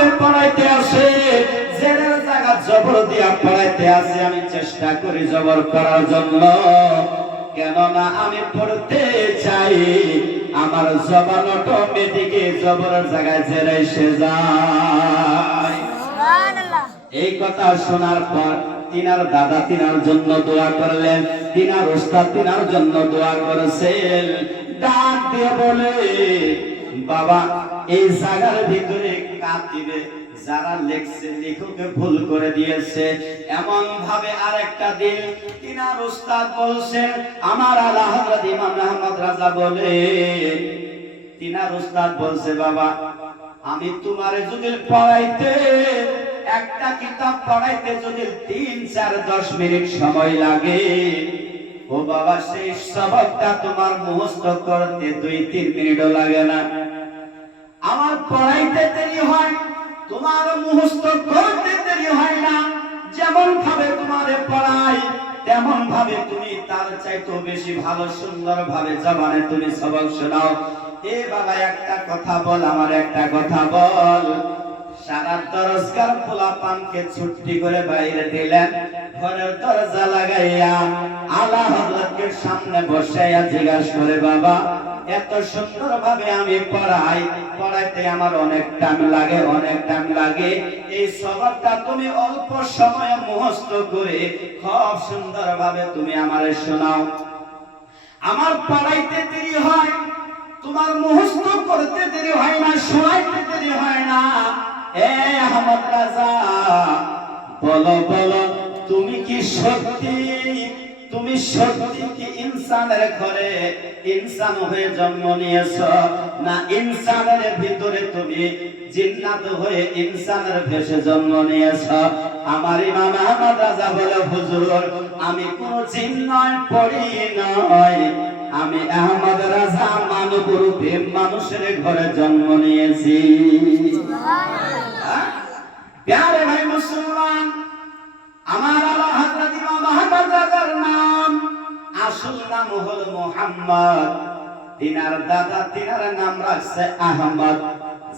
ভাবে পড়াইতে আসে, জেরের জায়গা জবর দিয়া পড়াইতে আসে, আমি চেষ্টা করি জবর করার জন্য। কেননা আমি পড়তে চাই, আমার জবান অটোমেটিকে জবরের জায়গায় জেরে এসে যায়। এই কথা শোনার পর তিনার দাদা তিনার জন্য দোয়া করলেন, তিনার উস্তাদ তিনার জন্য দোয়া করেছেন। ডাক দিয়ে বলে, বাবা এই জায়গার ভিতরে কাজ দিবে, যারা লেখছে লেখকে ভুল করে দিয়েছে। এমন ভাবে আরেকটা দিন তিনার উস্তাদ বলছেন, আমার আলা হযরত ইমাম আহমদ রাজা বলে, তিনার উস্তাদ বলছে, বাবা আমি তোমারে যদি পড়াইতে, একটা কিতাব পড়াইতে যদি 3-4-10 মিনিট সময় লাগে, ও বাবা সেই সবকটা তোমার মুখস্থ করতে 2-3 মিনিটও লাগে না। আমার পড়াইতে দেরি হয়, তোমার মুখস্থ করতে দেরি হয় না। যেমন ভাবে তোমারে পড়াই, তেমন ভাবে তুমি তার চাইতেও বেশি ভালো সুন্দর ভাবে জবানে তুমি সবক শোনাও। এ বাবা একটা কথা বল, আমার একটা কথা বল। সারা দরজগার পোলাপানকে ছুটি করে বাইরে দিলেন, ঘরের দরজা লাগাইয়া আলা হযরতকে সামনে বসাইয়া জিজ্ঞাসা করে, বাবা এত সুন্দর ভাবে আমি পড়াই, পড়াইতে আমার অনেক টাইম লাগে, অনেক টাইম লাগে, এই সবকটা তুমি অল্প সময়ে মুখস্থ করে খুব সুন্দর ভাবে তুমি আমারে শোনাও। আমার পড়াইতে দেরি হয়, তোমার মুখস্থ করতে দেরি হয় না, শোনাইতে দেরি হয় না। এ আহমদ রাজা বলো বলো, তুমি কি সত্যি, তুমি সত্যি কি ইনসানের ঘরে ইনসান হয়ে জন্ম নিয়েছো, না ইনসানের ভিতরে তুমি জিন্নাত হয়ে ইনসানের ভেষে জন্ম নিয়েছো? আমার ইমাম আহমদ রাজা বলে, হুজুর আমি কোন জিন নয়, পড়ি নয়, আমি আহমদ রাজা মানব রূপে মানুষের ঘরে জন্ম নিয়েছি। প্যারে ভাই মুসলমান, আমার আলা হযরত ইমাম আহমদ রাজার নাম, আসল নাম হলো মুহাম্মদ। তিনার দাদা তিনার নাম রাখছে আহমদ,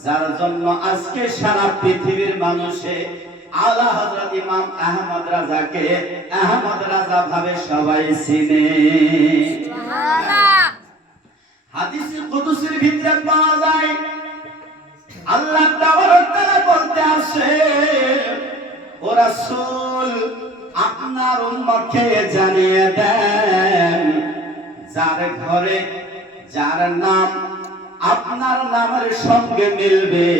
যার জন্য আজকে সারা পৃথিবীর মানুষে আলা হযরত ইমাম আহমদ রাজাকে আহমদ রাজা ভাবে সবাই চিনে। সুবহানাল্লাহ। হাদিসে কুদসির ভিতরে পাওয়া যায়, আল্লাহ তাআলা বলতে আসে, ও রাসূল আপনার উম্মতকে জানিয়ে দেন, যার ঘরে যার নাম আপনার নামের সঙ্গে মিলবে,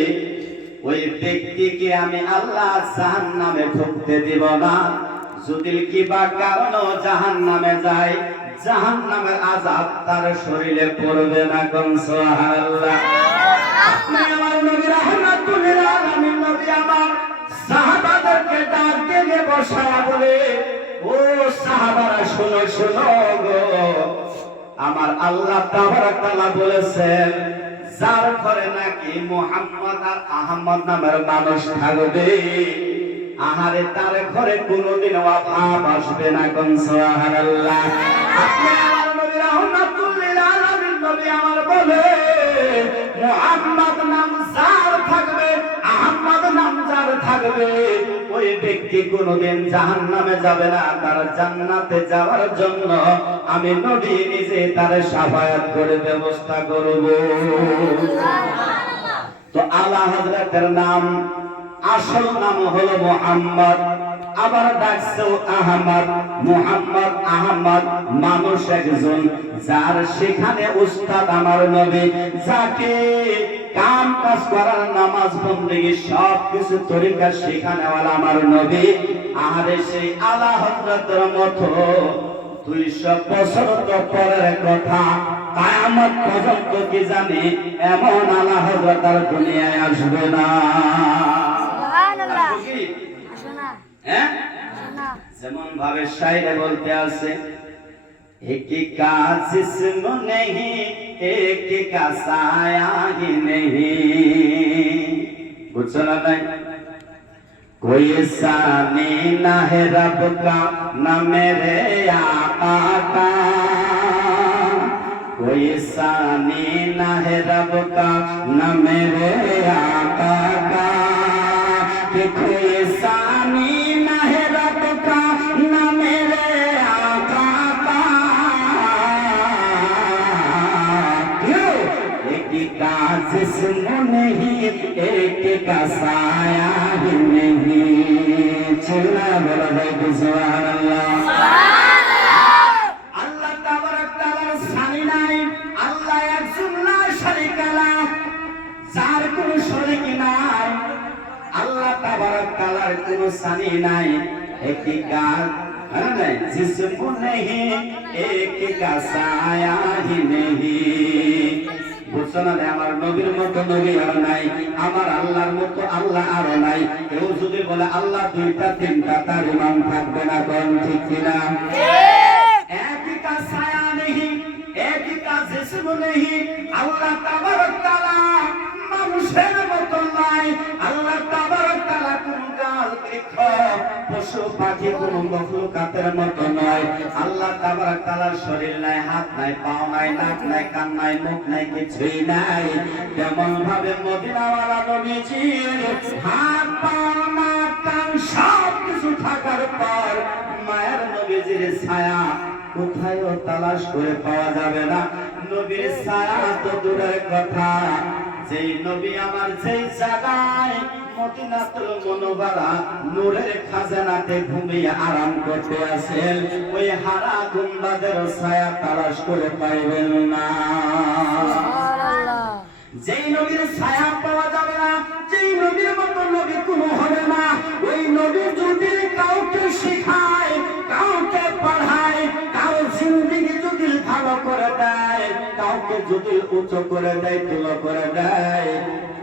ওই ব্যক্তিকে আমি আল্লাহ জাহান্নামে ঢুকতে দিব না। যদি কিবা কারণে জাহান্নামে যায়, জাহান্নামের আযাব তার শরীরে পড়বে না। কোন সুবহানাল্লাহ। আপনি আমার নবী রাহমাতুল লিল আলামিন, নবী আমার সাহাবাদেরকে ডাক দিয়ে বসায়া বলে, ও সাহাবারা শোনো শোনো গো, আমার আল্লাহ তাবারক তাআলা বলেছেন, যার ঘরে নাকি মুহাম্মদ আর আহমদ নামের মানুষ থাকবে, আহারে তার ঘরে কোনোদিন অভাব আসবে না। কোন সুবহানাল্লাহ। আপনি আমার নবী রাহমাতুল লিল আলামিন, নবী আমার বলে, মুহাম্মদ নাম যার থাকবে, আহমদ নাম যার থাকবে, ওই ব্যক্তি কোনোদিন জাহান্নামে যাবে না। তার জান্নাতে যাওয়ার জন্য আমি নবী নিজে তার শাফায়াত করে ব্যবস্থা করব। তো আলা হযরতের নাম আসল নাম হলো মুহাম্মদ, আবার ডাকছে আহমদ। মুহাম্মদ আহমদ মানুষ একজন, যার সেখানে উস্তাদ আমার নবী, যাকে কাম কাজ করার নামাজ বন্দেগী সবকিছু তরিকা শেখানেওয়ালা আমার নবী। আর সেই আলা হযরতের মতো 200 বছর তো পরের কথা, কিয়ামত পর্যন্ত কি জানি এমন আলা হযরত আর দুনিয়ায় আসবে না। সুবহানাল্লাহ। আসনা হ্যাঁ, যেমন ভাবে শায়রে বলতে আছে, एक का जिस्म नहीं एक का साया ही नहीं, बुझो ना भाई, कोई सानी ना है रब का ना मेरे आका का, कोई सानी ना है रब का ना मेरे आका का, कि कोई सानी न है रब का न मेरे आका का। क्यों? एक का जिस्म नहीं, एक का साया ही नहीं। चिल्ला बोला भाई सुभान अल्लाह। আল্লাহ তাবারক তাআলার সানি নাই, আল্লাহ একজন লা শারীকা লাহ, যার কোনো শরীক নাই। আল্লাহ তাবারক তাআলার কোনো সানি নাই, একই কা নাই জিসম নেহি, এক কা সায়া হি নেহি। বুঝছো না? আমার নবীর মতো নবী আর নাই, আমার আল্লাহর মতো আল্লাহ আর নাই। কেউ যদি বলে আল্লাহ দুইটা তিনটা, তার ইমান থাকবে না। কোন ঠিক কিনা? एक का साया नहीं, एक का जिस्म नहीं। আল্লাহ তাবারক তাআলা মানুষের মতো নাই। আল্লাহ তাবারক তাআলা কোন গাছ বৃক্ষ পশু পাখি কোন মখলুকাতের মতো নয়। আল্লাহ তাবারক তাআলার শরীর নাই, হাত নাই, পা নাই, নাক নাই, কান নাই, মুখ নাই, কিছুই নাই। তেমন ভাবে মদিনাওয়ালা নবীজির হাত, পা, নাক, কান সব কিছু থাকার পর মায়ের নবীজির ছায়া কোথায়ও তালাশ করে পাওয়া যাবে না। নবীর ছায়া তো দূরের কথা, যেই নবী আমার যেই জায়গায় মদিনাতুল মুনাওয়ারা নূরের খাজানাতে ঘুমিয়ে আরাম করতে আছেন, ওই হারা গুম্বাদের ছায়া তালাশ করে পাইবেন না। যেই নবীর ছায়া পাওয়া যাবে না, যেই নবীর মতো নবী কোনো হবে না। ওই নবী যদি কাউকে শেখায়, কাউকে পড়ায়, কারো জিন্দেগি যদি ভালো করে দেয়, কাউকে যদি উঁচু করে দেয়, তুলো করে দেয়,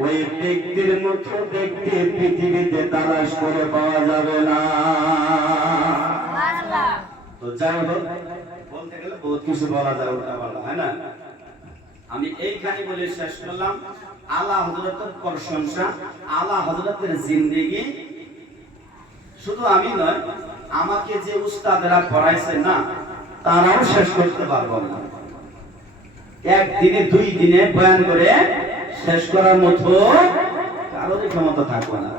ওই ব্যক্তির মতো ব্যক্তি পৃথিবীতে তালাশ করে পাওয়া যাবে না। তো যাই হোক, বলতে গেলে বহুত কিছু বলা যায়, ওটা বলা হয় না। আমি এইখানে বলে শেষ করলাম। আলা হযরতের প্রশংসা, আলা হযরতের জিন্দেগি শুধু আমি নয়, আমাকে যে উস্তাদরা পড়াইছে না, তারাও শেষ করতে পারবো না। একদিনে দুই দিনে বয়ান করে শেষ করার মতো কারোরই ক্ষমতা থাকবে না।